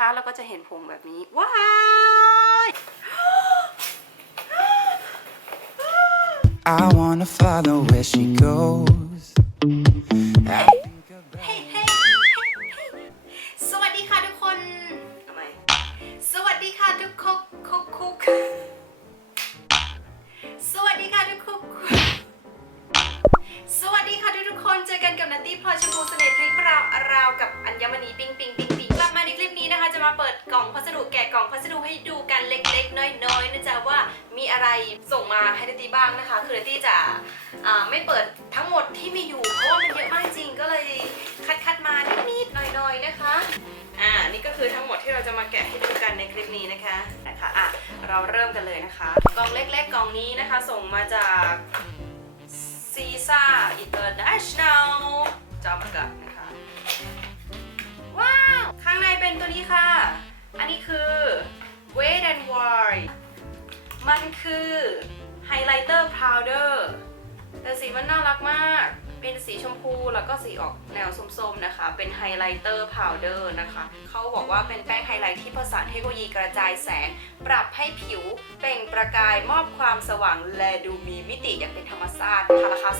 นะคะแล้วก็จะเห็นผงแบบนี้ ว้าย I wanna follow where she goes. I think about เฮ้เฮ้สวัสดีค่ะทุกคนทำไมสวัสดีค่ะทุกคุกคุกคุกสวัสดีค่ะทุกคุกคุกสวัสดีค่ะทุกทุกๆคน เจอกันกับนัตตี้พลอยชมพูเสน่ห์พริ้งพราวราวกับอัญมณีปิงปิงปิงปิงกลับมาในคลิปนี้นะคะจะ มาเปิดกล่องพัสดุแกะกล่องพัสดุให้ดูกันเล็กๆ น้อยๆนะจ๊ะว่ามีอะไรส่งมาให้นัตตี้บ้างนะคะ คือนัตตี้จะไม่เปิดทั้งหมดที่มีอยู่ เพราะว่ามันเยอะมากจริงก็เลยคัดคัดๆมานิดๆหน่อยๆนะคะอ่านี่ก็คือทั้งหมดที่เราจะมาแกะให้ดูกันในคลิปนี้นะคะนะคะอะเราเริ่มกันเลยนะคะ กล่องเล็กๆกล่องนี้นะคะ ส่งมาจากซีซ่าอินเตอร์เนชั่นแนลจอมกับ ในเป็นตัวนี้ค่ะ อันนี้คือ Wait and Wild มันคือไฮไลท์เตอร์พาวเดอร์แต่สีมันน่ารักมาก เป็นสีชมพูแล้วก็สีออกแนวส้มๆนะคะ เป็นไฮไลท์เตอร์พาวเดอร์นะคะ เขาบอกว่าเป็นแป้งไฮไลท์ที่ผสานเทคโนโลยีกระจายแสง ปรับให้ผิวเปล่งประกายมอบความสว่างและดูมีมิติอย่างเป็นธรรมชาติค่ะราคา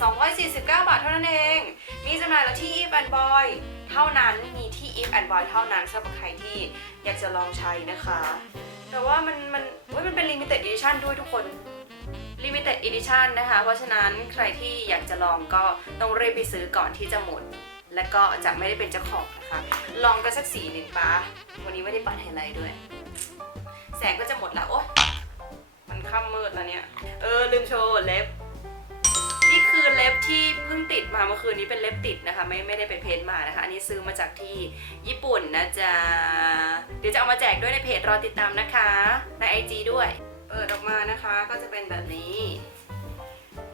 249 บาทเท่านั้นเอง มีจำหน่ายแล้วที่ Eve and Boy เท่านั้นมีที่ Eve and Boy เท่านั้นสำหรับใครที่อยากจะลองใช้นะคะ แต่ว่ามันมันเว้ยมันเป็น limited edition ด้วยทุกคน limited edition นะคะ เพราะฉะนั้นใครที่อยากจะลองก็ต้องรีบไปซื้อก่อนที่จะหมด และก็จะไม่ได้เป็นเจ้าของนะคะ ลองกันสักสีหนึ่งปะวันนี้ไม่ได้ปัดไฮไลท์ด้วย แสงก็จะหมดแล้วโอ๊ยมันค่ำมืดแล้วเนี่ย เออ ลืมโชว์เล็บ นี่คือเล็บที่เพิ่งติดมาเมื่อคืนนี้เป็นเล็บติดนะคะ ไม่ไม่ได้ไปเพ้นท์มานะคะ อันนี้ซื้อมาจากที่ญี่ปุ่นนะจ๊ะ เดี๋ยวจะเอามาแจกด้วยในเพจรอติดตามนะคะ ใน IG ด้วย ปิดออกมานะคะก็จะเป็นแบบนี้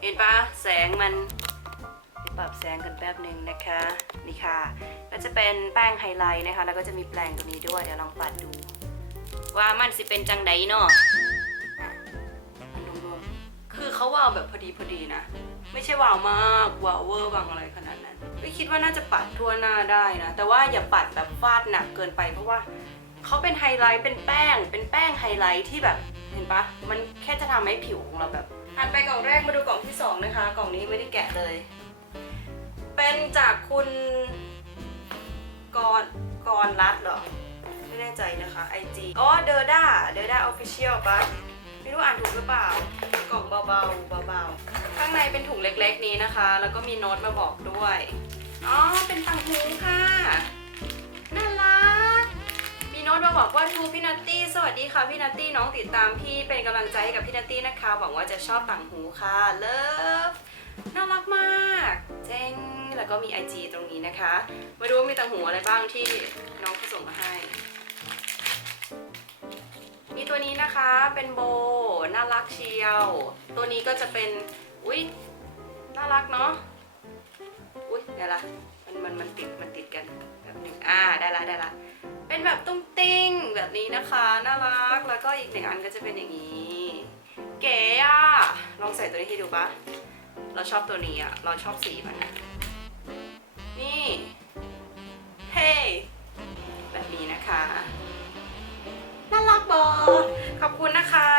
เห็นปะแสงมันปรับแสงกันแป๊บหนึ่งนะคะนี่ค่ะ ก็จะเป็นแป้งไฮไลท์นะคะ แล้วก็จะมีแปรงตัวนี้ด้วยเดี๋ยวลองปัดดู ว่ามันสิเป็นจังไดเนาะนรวมๆคือเขาวาวแบบพอดีพอดีนะ ไม่ใช่วาวมากวาวเวอร์บางอะไรขนาดนั้นไม่คิดว่าน่าจะปัดทั่วหน้าได้นะ แต่ว่าอย่าปัดแบบฟาดหนักเกินไปเพราะว่าเขาเป็นไฮไลท์เป็นแป้ง เป็นแป้งไฮไลท์ที่แบบ เห็นปะมันแค่จะทำให้ผิวของเราแบบหันไปกล่องแรกมาดูกล่องที่สองนะคะ กล่องนี้ไม่ได้แกะเลย เป็นจากคุณกรกรรัตเหรอ ไม่แน่ใจนะคะ IG อ๋อเดอร์ด้าเดอร์ด้าออฟฟิเชียลปะไม่รู้อ่านถูกหรือเปล่า กล่องเบาๆเบาๆข้างในเป็นถุงเล็กๆนี้นะคะ แล้วก็มีโน้ตมาบอกด้วย อ๋อ เป็นตังหูค่ะ ตมาบอกว่าทูพี่นัตตี้สวัสดีค่ะพี่นัตตี้น้องติดตามพี่เป็นกำลังใจให้กับพี่นัตตี้นะคะหวังว่าจะชอบต่างหูค่ะเลิฟน่ารักมากเจ๋งแล้วก็มี IG ตรงนี้นะคะ มาดูว่ามีต่างหูอะไรบ้างที่น้องเขาส่งมาให้ มีตัวนี้นะคะเป็นโบน่ารักเชียว ตัวนี้ก็จะเป็นอุ๊ยน่ารักเนาะอุ๊ยเดี๋ยวละมันมันมันติดมันติดกันแบบนึงอ่าได้ละได้ละ เป็นแบบตุ้งติ้งแบบนี้นะคะ น่ารักแล้วก็อีกหนึ่งอันก็จะเป็นอย่างนี้ เก๋อะลองใส่ตัวนี้ให้ดูปะเราชอบตัวนี้อะเราชอบสีมันอะนี่เฮ้แบบนี้นะคะน่ารักบอขอบคุณนะคะ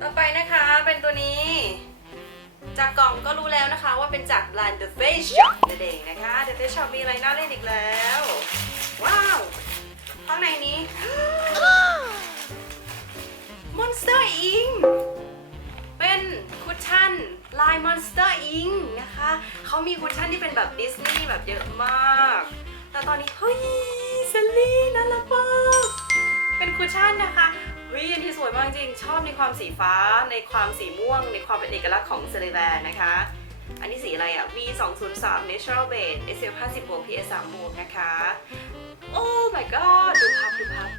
ต่อไปนะคะเป็นตัวนี้ จากกล่องก็รู้แล้วนะคะว่าเป็นจาก Blind The Face Shop นั่นเองนะคะ The Face Shop มีอะไรน่าเล่นอีกแล้ว ว้าว ข้างในนี้ Monster Ink เป็นคุชชั่นลาย Monster Ink นะคะเขามีคุชชั่นที่เป็นแบบดิสนีย์แบบเยอะมาก แต่ตอนนี้ เฮ้ยเซลลี่น่ารักมากเป็นคุชชั่นนะคะเฮ้ยอันที่สวยมากจริง ชอบในความสีฟ้าในความสีม่วง ในความเป็นเอกลักษณ์ของเซเลแวนนะคะ อันนี้สีอะไรอะ V 2 0 3 Natural Base SF 50บวก PS 3บวกนะคะ โอ้ my god ดูพับดูพับ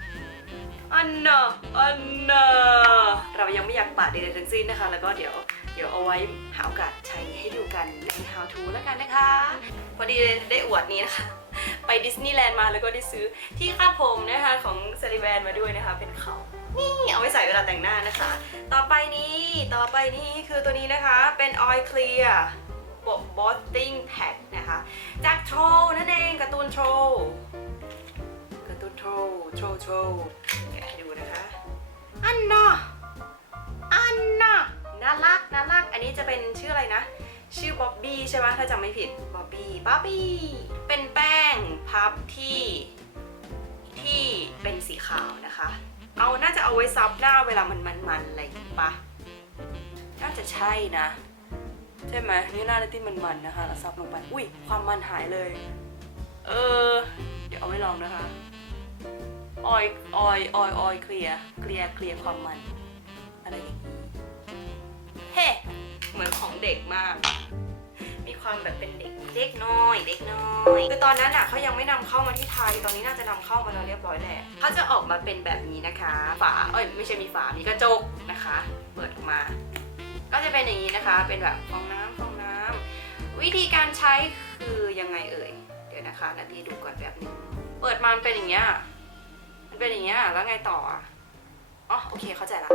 อันน่ะอันน่ะเรายังไม่อยากปาดใดๆทั้งสิ้นนะคะ แล้วก็เดี๋ยวเดี๋ยวเอาไว้หาโอกาสใช้ให้ดูกันใน How to แล้วกันนะคะ พอดีได้อวดนี้นะคะ ไปดิสนีย์แลนด์มาแล้วก็ได้ซื้อที่คาดผมนะคะของเซริแวนมาด้วยนะคะ เป็นเขานี่เอาไว้ใส่เวลาแต่งหน้านะคะ ต่อไปนี้ต่อไปนี้คือตัวนี้นะคะเป็น Oil Clear Botting Pack นะคะ จากโทรนั่นเองการ์ตูนโทรการ์ตูนโทรโชว์โชว์แกะดูนะคะ อันน่ะอันน่ะน่ารักน่ารัก อันนี้จะเป็นชื่ออะไรนะ ชื่อบ๊อบบี้ใช่ไหมถ้าจำไม่ผิดบ๊อบบี้บ๊อบบี้เป็นแป้งพับที่ที่เป็นสีขาวนะคะ เอาน่าจะเอาไว้ซับหน้าเวลามันมันๆอะไรอย่างงี้ปะน่าจะใช่นะ ใช่ไหมนี่หน้าที่มันมันนะคะแล้วซับลงไปอุ้ยความมันหายเลย เออ เดี๋ยวเอาไว้ลองนะคะออยออยออยออยเคลียร์เคลียร์เคลียร์ความมัน อะไรอย่างนี้เฮ้ เหมือนของเด็กมาก มีความแบบเป็นเด็กเด็กน้อย เด็กน้อยคือตอนนั้นอะเขายังไม่นำเข้ามาที่ไทย ตอนนี้น่าจะนำเข้ามาแล้วเรียบร้อยแหละเขาจะออกมาเป็นแบบนี้นะคะ ฝาเอ้ยไม่ใช่มีฝา มีกระจกนะคะ เปิดออกมา ก็จะเป็นอย่างนี้นะคะ เป็นแบบฟองน้ำฟองน้ำวิธีการใช้คือยังไงเอ่ย เดี๋ยวนะคะนาทีดูก่อนแบบนึงเปิดมามันเป็นอย่างเงี้ย มันเป็นอย่างเงี้ย แล้วไงต่ออ๋อโอเคเข้าใจละ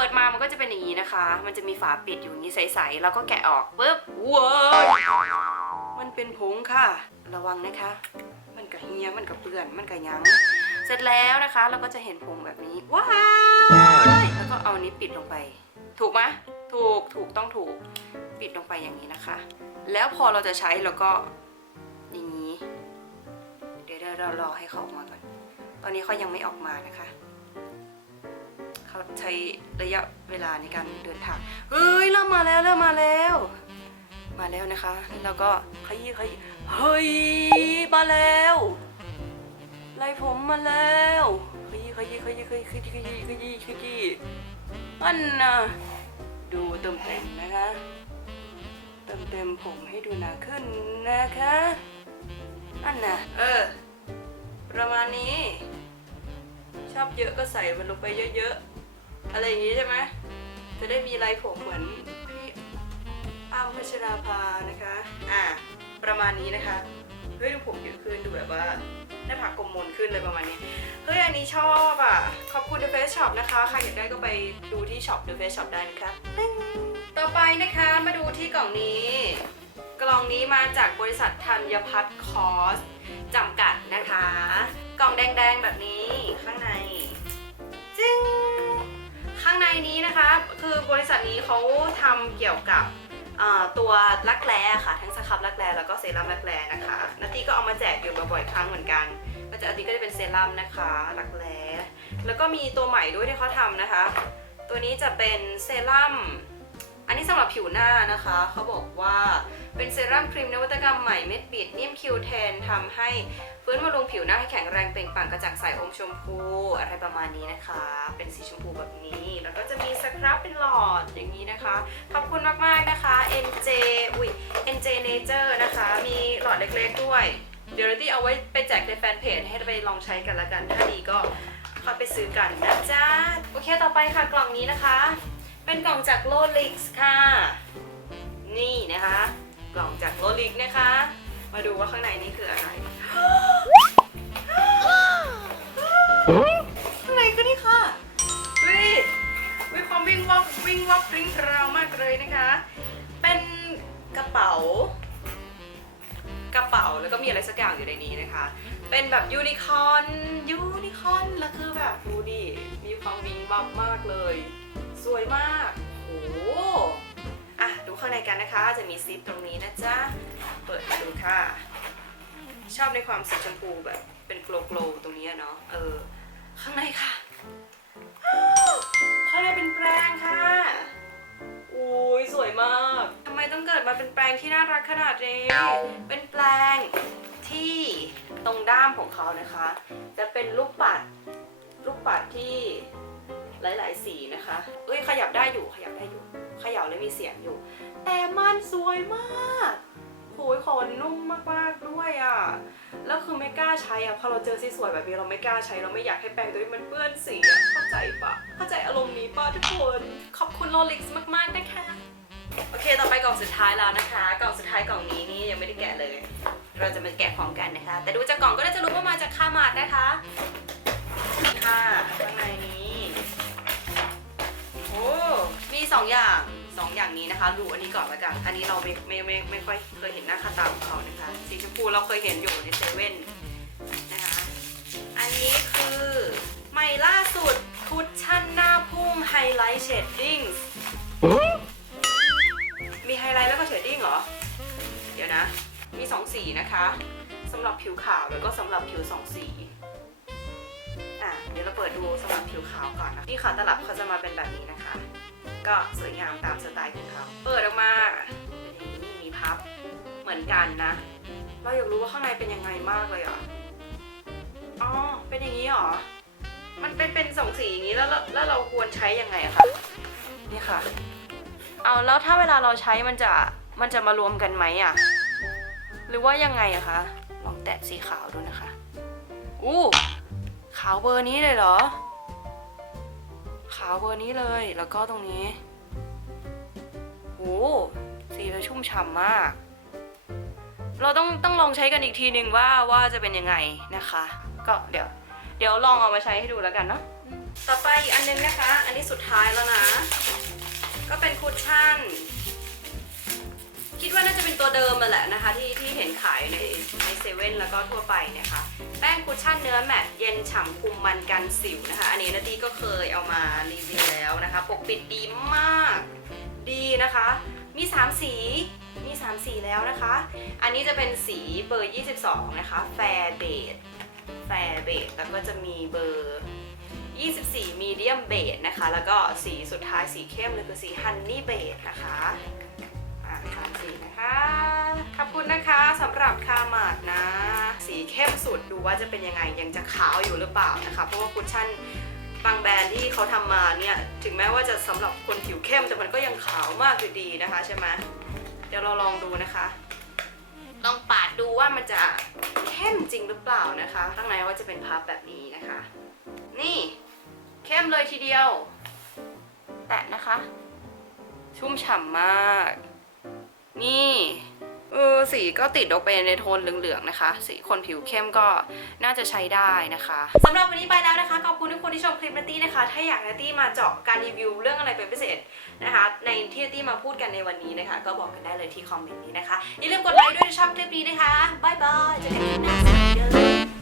เปิดมามันก็จะเป็นอย่างนี้นะคะ มันจะมีฝาปิดอยู่นี้ใสๆ แล้วก็แกะออกปุ๊บว้าวมันเป็นผงค่ะ ระวังนะคะ มันกระเฮียมันกระเปื่อน มันกระยัง เสร็จแล้วนะคะ เราก็จะเห็นผงแบบนี้ ว้าวแล้วก็เอานี้ปิดลงไป ถูกไหมถูก ถูกต้องถูก ปิดลงไปอย่างนี้นะคะ แล้วพอเราจะใช้เราก็อย่างนี้ เดี๋ยวเรารอให้เขาออกมาก่อน ตอนนี้เขายังไม่ออกมานะคะ ใช้ระยะเวลาในการเดินทางเฮ้ยเริ่มมาแล้วเริ่มมาแล้ว มาแล้วนะคะแล้วก็ขยี้ขยี้เฮ้ยมาแล้วไล่ผมมาแล้วขยี้ขยี้ขยี้ขยี้ขยี้ขยี้ขยี้ขยี้อันน่ะดูเต็มเต็มๆนะคะ เต็มเต็มๆผมให้ดูหนาขึ้นนะคะ อันน่ะเออ ประมาณนี้ ชอบเยอะก็ใส่มันลงไปเยอะๆ อะไรอย่างนี้ใช่ไหมจะได้มีลายผมเหมือนพี่อ้ามพัชราภานะคะ อ่า ประมาณนี้นะคะ เฮ้ยดูผมเยอะขึ้นดูแบบว่าหน้าผากกลมมนขึ้นเลยประมาณนี้ เฮ้ยอันนี้ชอบอะ ขอบคุณ The Face Shop นะคะ ใครอยากได้ก็ไปดูที่ช็อป The Face Shop ได้นะคะ ต่อไปนะคะมาดูที่กล่องนี้ กล่องนี้มาจากบริษัทธัญพัฒน์คอสจำกัดนะคะ กล่องแดงๆแบบนี้ คือบริษัทนี้เขาทำเกี่ยวกับเอ่อตัวรักแร้ค่ะ ทั้งสครับรักแร้แล้วก็เซรั่มรักแร้นะคะนาตีก็เอามาแจกอยู่บ่อยๆครั้งเหมือนกัน ก็จะอาทิตย์ก็จะเป็นเซรั่มนะคะรักแร้แล้วก็มีตัวใหม่ด้วยที่เขาทำนะคะ ตัวนี้จะเป็นเซรั่ม อันนี้สำหรับผิวหน้านะคะ เขาบอกว่าเป็นเซรั่มครีมนวัตกรรมใหม่เม็ดบิดนิ่มคิวเทนทำให้ฟื้นบำรุงผิวหน้าให้แข็งแรงเปล่งปลั่งกระจ่างใสอมชมพู อะไรประมาณนี้นะคะ เป็นสีชมพูแบบนี้ แล้วก็จะมีสครับเป็นหลอดอย่างนี้นะคะ ขอบคุณมากๆนะคะ NJ อุ้ย NJ Nature นะคะ มีหลอดเล็กๆด้วย เดี๋ยวเราที่เอาไว้ไปแจกในแฟนเพจให้ไปลองใช้กันละกัน ถ้าดีก็เข้าไปซื้อกันนะจ๊ะ โอเคต่อไปค่ะกล่องนี้นะคะ เป็นกล่องจากโลลิกส์ค่ะ นี่นะคะ กล่องจากโลลิกนะคะ มาดูว่าข้างในนี่คืออะไร ข้างในก็นี่ค่ะดูดิมีความวิ่งวับวิ่งวับริ้งราวมากเลยนะคะ เป็นกระเป๋า กระเป๋าแล้วก็มีอะไรสักอย่างอยู่ในนี้นะคะ เป็นแบบยูนิคอร์นยูนิคอร์นแล้วคือแบบดูดิ มีความวิ่งวับมากเลย สวยมาก โอ้โหอะดูข้างในกันนะคะ จะมีซิปตรงนี้นะจ๊ะ เปิดมาดูค่ะ ชอบในความสีชมพูแบบเป็นโกลโกลตรงนี้เนาะ เออ ข้างในค่ะ ข้างในเป็นแปรงค่ะอุ้ยสวยมาก ทำไมต้องเกิดมาเป็นแปรงที่น่ารักขนาดนี้ เป็นแปรงที่ตรงด้ามของเขานะคะ จะเป็นลูกปัด ลูกปัดที่ หลาย ๆ สีนะคะ เอ้ยขยับได้อยู่ขยับได้อยู่ขย่าแล้วมีเสียงอยู่ แต่มันสวยมากโหยขนนุ่มมากๆด้วยอะ แล้วคือไม่กล้าใช้อะพอเราเจอสีสวยแบบนี้เราไม่กล้าใช้เราไม่อยากให้แปรงตัวนี้มันเปื้อนสีเข้าใจปะเข้าใจอารมณ์นี้ปะทุกคน ขอบคุณโรลิกส์มากๆนะคะ โอเคต่อไปกล่องสุดท้ายแล้วนะคะ กล่องสุดท้ายกล่องนี้นี่ยังไม่ได้แกะเลย เราจะมาแกะพร้อมกันนะคะ แต่ดูจากกล่องก็น่าจะรู้ว่ามาจากคามาดนะคะนี่ค่ะข้างในนี้ มีสองอย่างสองอย่างนี้นะคะดูอันนี้ก่อนละกัน อันนี้เราไม่ไม่ไม่ไม่ค่อยเคยเห็นหน้าคาตาของเขานะคะ สีชมพูเราเคยเห็นอยู่ในเซเว่นนะคะ อันนี้คือใหม่ล่าสุดคุชชั่นหน้าพุ่งไฮไลท์เชดดิ้งมีไฮไลท์แล้วก็เชดดิ้งเหรอ เดี๋ยวนะ มีสองสีนะคะสำหรับผิวขาวแล้วก็สำหรับผิวสองสี อะ เดี๋ยวเราเปิดดูสำหรับูขาวก่อนนะนี่ค่ะตลับเขาจะมาเป็นแบบนี้นะคะ ก็สวยงามตามสไตล์ของเขาเปิดออกมาเป็นอย่างนี้มีพับเหมือนกันนะ เราอยากรู้ว่าข้างในเป็นยังไงมากเลยอะอ๋อเป็นอย่างนี้หรอมันเป็นเป็นสองสีอย่างนี้แล้วแล้วแล้วเราควรใช้ยังไงอะคะนี่ค่ะ เอาแล้วถ้าเวลาเราใช้มันจะมันจะมารวมกันไหมอะหรือว่ายังไงอะคะลองแตะสีขาวดูนะคะอู้ขาวเบอร์นี้เลยเหรอ ขาวเบอร์นี้เลยแล้วก็ตรงนี้โหสีมันชุ่มฉ่ำมาก เราต้องต้องลองใช้กันอีกทีหนึ่งว่าว่าจะเป็นยังไงนะคะ ก็เดี๋ยว เดี๋ยวลองเอามาใช้ให้ดูแล้วกันเนาะต่อไปอีกอันนึงนะคะ อันนี้สุดท้ายแล้วนะ ก็เป็นคุชชั่น คิดว่าน่าจะเป็นตัวเดิมมาแหละนะคะ ที่ที่เห็นขายในในเซเว่นแล้วก็ทั่วไปนะคะ แป้งคุชชั่นเนื้อแมตต์เย็นฉ่ำคุมมันกันสิวนะคะ อันนี้นาตี้ก็เคยเอามารีวิวแล้วนะคะ ปกปิดดีมากดีนะคะ มี 3 สีมี 3 สีแล้วนะคะ อันนี้จะเป็นสีเบอร์ 22 นะคะ แฟร์เบดแฟร์เบดแล้วก็จะมีเบอร์ 24 มีเดียมเบดนะคะ แล้วก็สีสุดท้ายสีเข้มเลยคือสีฮันนี่เบดนะคะ อะสามสีนะคะ ขอบคุณนะคะสำหรับคามาดนะ สีเข้มสุดดูว่าจะเป็นยังไงยังจะขาวอยู่หรือเปล่านะคะ เพราะว่าคุชชั่นบางแบรนด์ที่เขาทำมาเนี่ย ถึงแม้ว่าจะสำหรับคนผิวเข้มแต่มันก็ยังขาวมากอยู่ดีนะคะใช่ไหมเดี๋ยวเราลองดูนะคะ ลองปาดดูว่ามันจะเข้มจริงหรือเปล่านะคะ ข้างในว่าจะเป็นพับแบบนี้นะคะ นี่ เข้มเลยทีเดียว แตะนะคะ ชุ่มฉ่ำมาก นี่เออสีก็ติดออกไปในโทนเหลืองๆนะคะ สีคนผิวเข้มก็น่าจะใช้ได้นะคะสำหรับวันนี้ไปแล้วนะคะ ขอบคุณทุกคนที่ชมคลิปนัตตี้นะคะ ถ้าอยากนัตตี้มาเจาะการรีวิวเรื่องอะไรเป็นพิเศษนะคะ ในที่นัตตี้มาพูดกันในวันนี้นะคะ ก็บอกกันได้เลยที่คอมเมนต์นี้นะคะอย่าลืมกดไลค์ด้วยถ้าชอบคลิปนี้นะคะบายบายเจอกันคลิปหน้าสวัสดีค่ะ